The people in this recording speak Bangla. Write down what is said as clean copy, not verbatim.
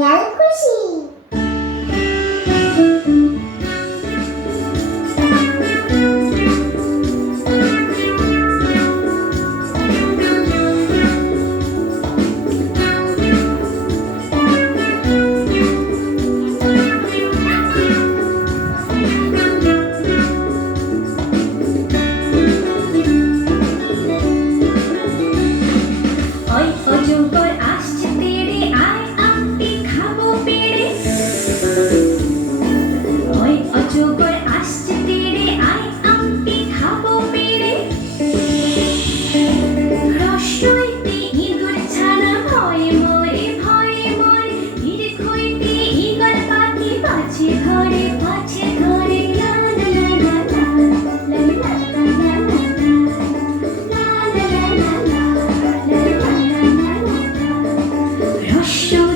লাল খুশি। ওই অজগর আসছে তেড়ে, আয় আমটি খাবো পেড়ে। ওই অজগর আসছে তেড়ে, আয় আমটি খাবো পেড়ে। রসইতে ইঁদুর ছানা ভয়ে মরে ভয়ে মরে। দীর্ঘইতে ঈগল পাখি পাছে ধরে পাছে ধরে। লা লা লা লা লা, লা লা লা লা লা লা, লা লা লা লা লা, লা লা লা লা লা লা। রস্যই